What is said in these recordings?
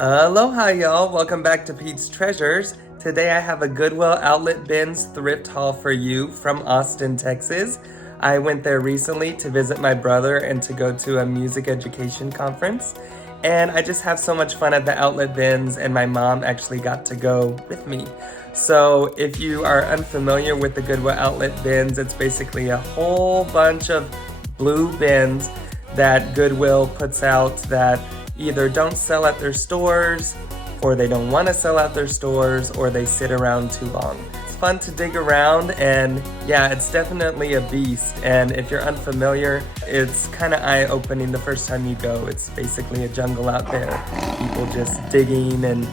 Aloha y'all, welcome back to PetesTreasures. Today I have a Goodwill Outlet Bins thrift haul for you from Austin, Texas. I went there recently to visit my brother and to go to a music education conference. And I just have so much fun at the outlet bins, and my mom actually got to go with me. So if you are unfamiliar with the Goodwill Outlet Bins, it's basically a whole bunch of blue bins that Goodwill puts out that either don't sell at their stores, or they don't want to sell at their stores, or they sit around too long. It's fun to dig around, and yeah, it's definitely a beast. And if you're unfamiliar, it's kind of eye-opening the first time you go. It's basically a jungle out there. People just digging and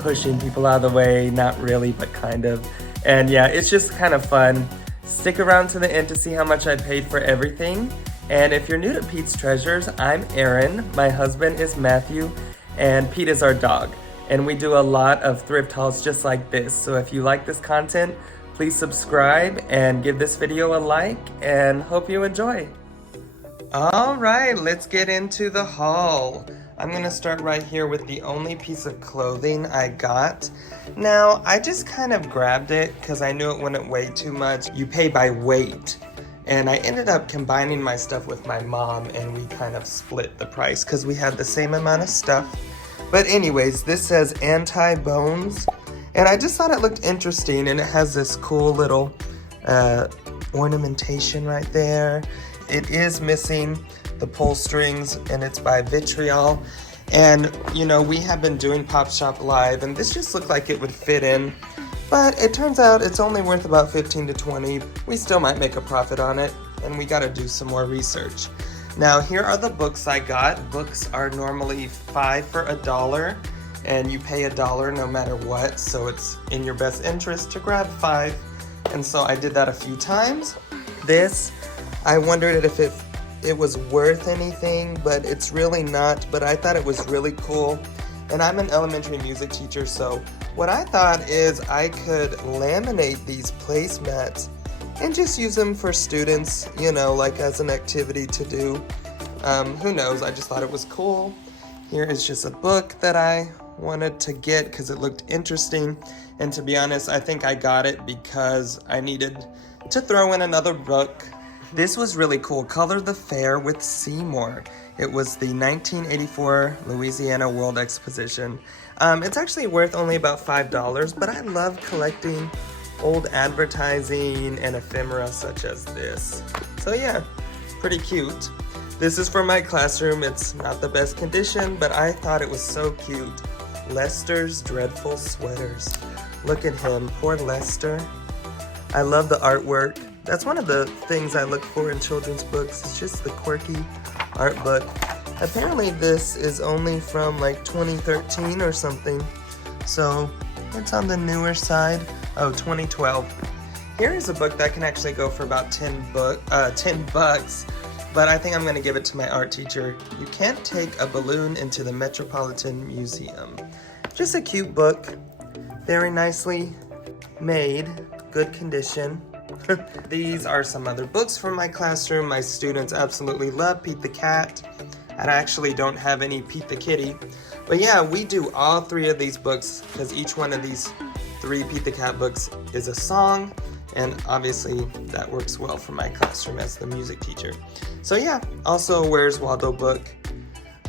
pushing people out of the way. Not really, but kind of. And yeah, it's just kind of fun. Stick around to the end to see how much I paid for everything. And if you're new to PetesTreasures, I'm Aaron, my husband is Matthew, and Pete is our dog. And we do a lot of thrift hauls just like this. So if you like this content, please subscribe and give this video a like, and hope you enjoy. All right, let's get into the haul. I'm gonna start right here with the only piece of clothing I got. Now, I just kind of grabbed it because I knew it wouldn't weigh too much. You pay by weight. And I ended up combining my stuff with my mom, and we kind of split the price because we had the same amount of stuff. But anyways, this says anti-bones, and I just thought it looked interesting, and it has this cool little ornamentation right there. It is missing the pull strings, and it's by Vitriol. And you know, we have been doing PopShopLive, and this just looked like it would fit in. But it turns out it's only worth about 15 to 20. We still might make a profit on it, and we gotta do some more research. Now, here are the books I got. Books are normally 5 for $1, and you pay $1 no matter what, so it's in your best interest to grab 5. And so I did that a few times. This, I wondered if it was worth anything, but it's really not, but I thought it was really cool. And I'm an elementary music teacher, so what I thought is I could laminate these placemats and just use them for students, you know, like as an activity to do. Who knows, I just thought it was cool. Here is just a book that I wanted to get because it looked interesting. And to be honest, I think I got it because I needed to throw in another book. This was really cool, Color the Fair with Seymour. It was the 1984 Louisiana World Exposition. It's actually worth only about $5, but I love collecting old advertising and ephemera such as this. So yeah, pretty cute. This is for my classroom. It's not the best condition, but I thought it was so cute. Lester's Dreadful Sweaters. Look at him, poor Lester. I love the artwork. That's one of the things I look for in children's books. It's just the quirky art book. Apparently this is only from like 2013 or something. So it's on the newer side. Oh, 2012. Here is a book that can actually go for about 10 bucks. But I think I'm gonna give it to my art teacher. You Can't Take a Balloon into the Metropolitan Museum. Just a cute book. Very nicely made. Good condition. These are some other books from my classroom. My students absolutely love Pete the Cat. And I actually don't have any Pete the Kitty. But yeah, we do all 3 of these books because each one of these 3 Pete the Cat books is a song. And obviously that works well for my classroom as the music teacher. So yeah, also a Where's Waldo book.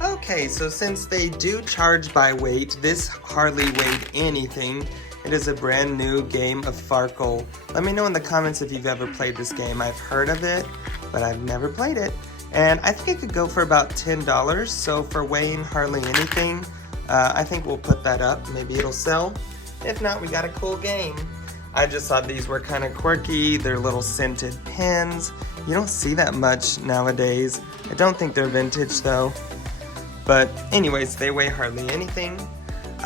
Okay, so since they do charge by weight, this hardly weighed anything. It is a brand new game of Farkle. Let me know in the comments if you've ever played this game. I've heard of it, but I've never played it. And I think it could go for about $10, so for weighing hardly anything, I think we'll put that up. Maybe it'll sell. If not, we got a cool game. I just thought these were kind of quirky. They're little scented pens. You don't see that much nowadays. I don't think they're vintage though. But anyways, they weigh hardly anything.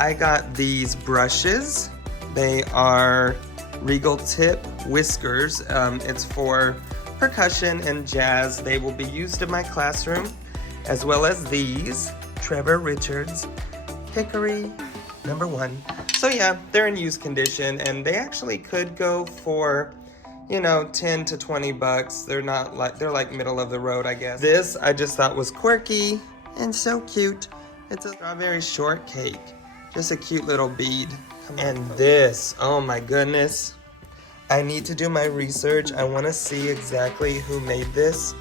I got these brushes. They are Regal Tip Whiskers. It's for percussion and jazz. They will be used in my classroom, as well as these Trevor Richards Hickory #1. So yeah, they're in used condition, and they actually could go for, you know, 10 to 20 bucks. They're like middle of the road, I guess. This I just thought was quirky and so cute. It's a strawberry shortcake. Just a cute little bead. And this, oh my goodness. I need to do my research. I want to see exactly who made this.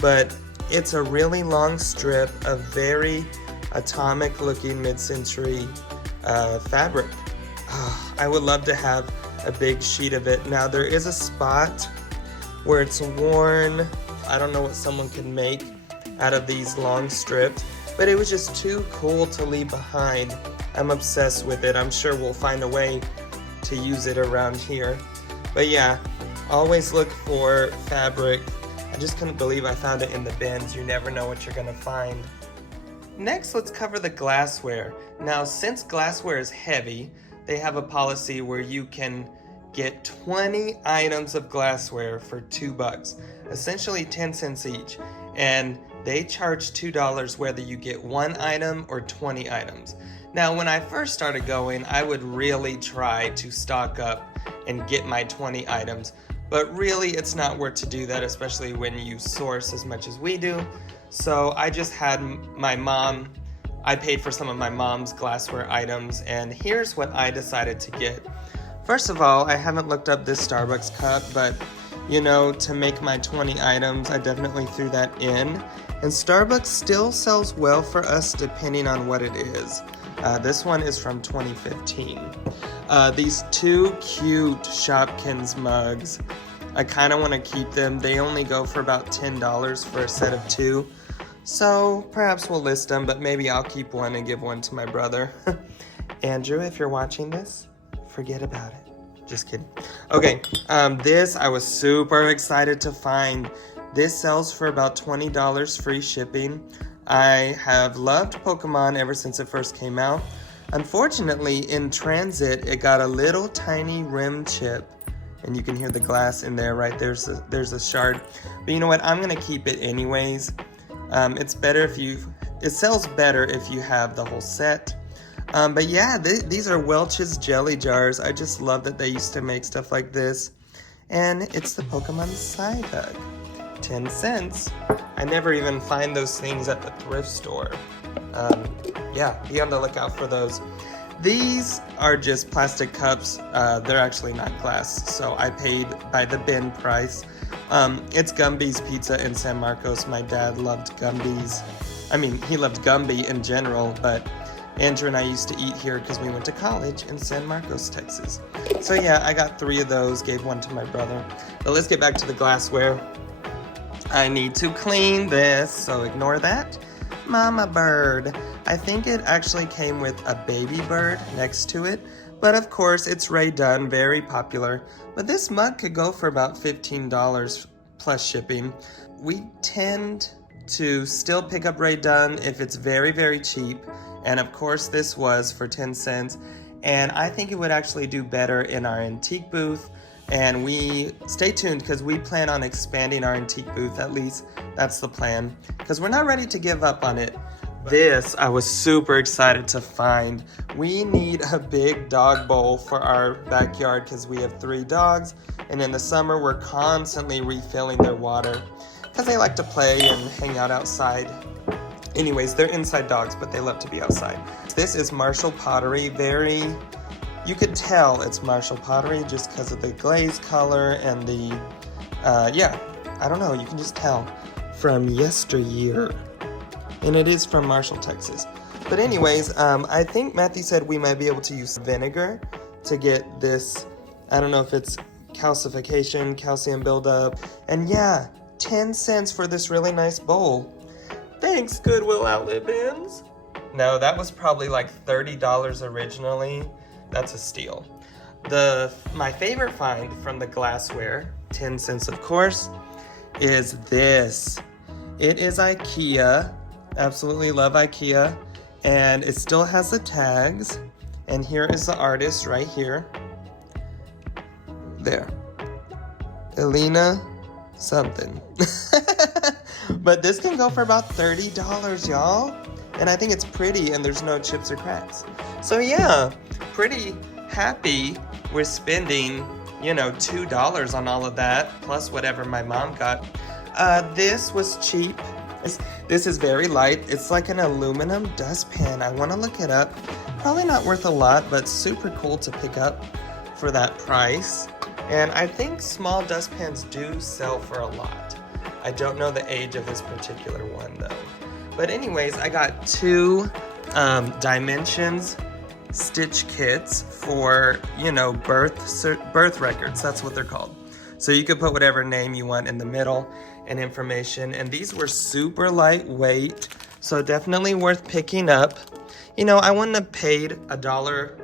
But it's a really long strip of very atomic looking mid-century fabric. Oh, I would love to have a big sheet of it. Now there is a spot where it's worn. I don't know what someone can make out of these long strips, but it was just too cool to leave behind. I'm obsessed with it. I'm sure we'll find a way to use it around here. But yeah, always look for fabric. I just couldn't believe I found it in the bins. You never know what you're gonna find. Next, let's cover the glassware. Now, since glassware is heavy, they have a policy where you can get 20 items of glassware for $2, essentially 10 cents each. And they charge $2 whether you get 1 item or 20 items. Now, when I first started going, I would really try to stock up and get my 20 items. But really, it's not worth to do that, especially when you source as much as we do. So I just had my mom, I paid for some of my mom's glassware items, and here's what I decided to get. First of all, I haven't looked up this Starbucks cup, but you know, to make my 20 items, I definitely threw that in. And Starbucks still sells well for us depending on what it is. This one is from 2015. These 2 cute Shopkins mugs, I kind of want to keep them. They only go for about $10 for a set of 2. So perhaps we'll list them, but maybe I'll keep one and give one to my brother. Andrew, if you're watching this, forget about it. Just kidding. Okay, this I was super excited to find. This sells for about $20 free shipping. I have loved Pokemon ever since it first came out. Unfortunately, in transit, it got a little tiny rim chip. And you can hear the glass in there, right? There's a shard. But you know what? I'm gonna keep it anyways. It's better if it sells better if you have the whole set. But yeah, these are Welch's jelly jars. I just love that they used to make stuff like this. And it's the Pokemon side hug. 10 cents. I never even find those things at the thrift store. Yeah, be on the lookout for those. These are just plastic cups. They're actually not glass, so I paid by the bin price. It's Gumby's Pizza in San Marcos. My dad loved Gumby's. I mean, he loved Gumby in general, but Andrew and I used to eat here because we went to college in San Marcos, Texas. So yeah, I got 3 of those, gave one to my brother. But let's get back to the glassware. I need to clean this, so ignore that. Mama bird. I think it actually came with a baby bird next to it, but of course it's Ray Dunn, very popular. But this mug could go for about $15 plus shipping. We tend to still pick up Ray Dunn if it's very, very cheap. And of course this was for 10 cents. And I think it would actually do better in our antique booth. And we stay tuned because we plan on expanding our antique booth, at least that's the plan. Because we're not ready to give up on it. This I was super excited to find. We need a big dog bowl for our backyard because we have 3 dogs. And in the summer we're constantly refilling their water because they like to play and hang out outside. Anyways, they're inside dogs, but they love to be outside. This is Marshall pottery, you could tell it's Marshall pottery just because of the glaze color and the, yeah, I don't know, you can just tell from yesteryear. And it is from Marshall, Texas. But anyways, I think Matthew said we might be able to use vinegar to get this, I don't know if it's calcification, calcium buildup. And yeah, 10 cents for this really nice bowl. Thanks, Goodwill outlet bins. No, that was probably like $30 originally. That's a steal. My favorite find from the glassware, 10 cents of course, is this. It is IKEA. Absolutely love IKEA. And it still has the tags. And here is the artist right here. There. Elena something. But this can go for about $30, y'all. And I think it's pretty and there's no chips or cracks. So yeah, pretty happy we're spending, you know, $2 on all of that, plus whatever my mom got. This was cheap. This is very light. It's like an aluminum dustpan. I want to look it up. Probably not worth a lot, but super cool to pick up for that price. And I think small dustpans do sell for a lot. I don't know the age of this particular one though. But anyways, I got 2 dimensions stitch kits for, you know, birth records. That's what they're called. So you could put whatever name you want in the middle and information. And these were super lightweight, so definitely worth picking up. You know, I wouldn't have paid $1.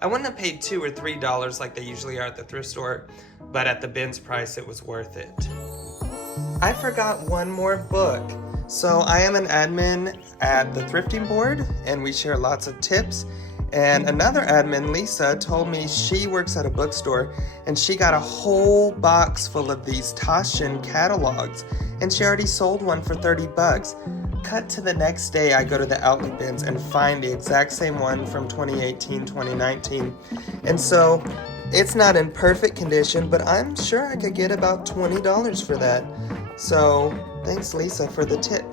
I wouldn't have paid $2 or $3 like they usually are at the thrift store, but at the bins price, it was worth it. I forgot one more book. So I am an admin at the thrifting board, and we share lots of tips. And another admin, Lisa, told me she works at a bookstore, and she got a whole box full of these Taschen catalogs, and she already sold one for 30 bucks. Cut to the next day, I go to the outlet bins and find the exact same one from 2018, 2019. And so it's not in perfect condition, but I'm sure I could get about $20 for that. So thanks, Lisa, for the tip.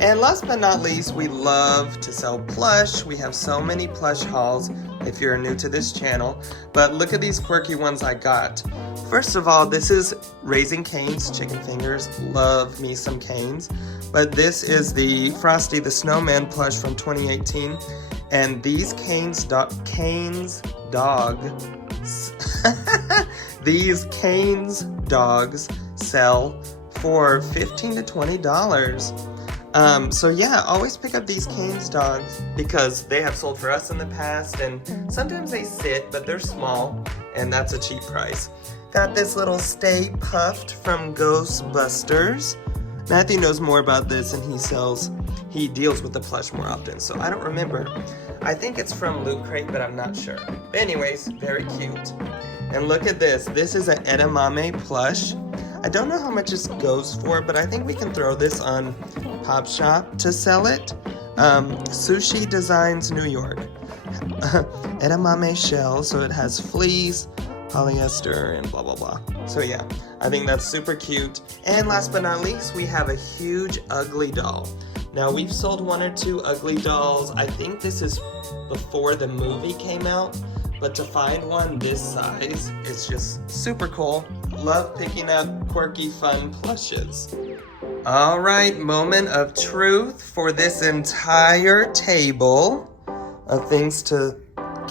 And last but not least, we love to sell plush. We have so many plush hauls if you're new to this channel. But look at these quirky ones I got. First of all, this is Raising Cane's chicken fingers. Love me some canes. But this is the Frosty the Snowman plush from 2018. And these Cane's dogs these Cane's dogs sell for $15 to $20. So yeah, always pick up these Cane's dogs because they have sold for us in the past, and sometimes they sit, but they're small, and that's a cheap price. Got this little Stay Puffed from Ghostbusters. Matthew knows more about this, and he deals with the plush more often, so I don't remember. I think it's from Loot Crate, but I'm not sure. But anyways, very cute. And look at this. This is an edamame plush. I don't know how much this goes for, but I think we can throw this on PopShop to sell it. Sushi Designs New York. Edamame shell, so it has fleece, polyester, and blah, blah, blah. So yeah, I think that's super cute. And last but not least, we have a huge ugly doll. Now, we've sold 1 or 2 ugly dolls. I think this is before the movie came out, but to find one this size, it's just super cool. Love picking up quirky, fun plushes. All right, moment of truth for this entire table of things to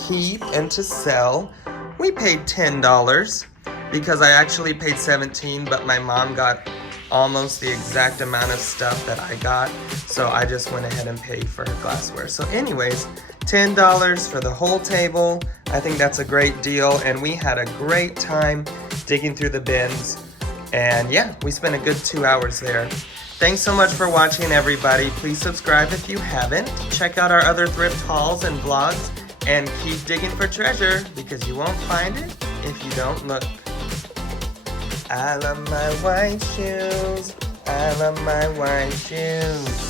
keep and to sell. We paid $10 because I actually paid $17, but my mom got almost the exact amount of stuff that I got, so I just went ahead and paid for her glassware. So anyways, $10 for the whole table. I think that's a great deal, and we had a great time digging through the bins, and yeah, we spent a good 2 hours there. Thanks so much for watching, everybody. Please subscribe if you haven't. Check out our other thrift hauls and vlogs, and keep digging for treasure, because you won't find it if you don't look. I love my white shoes. I love my white shoes.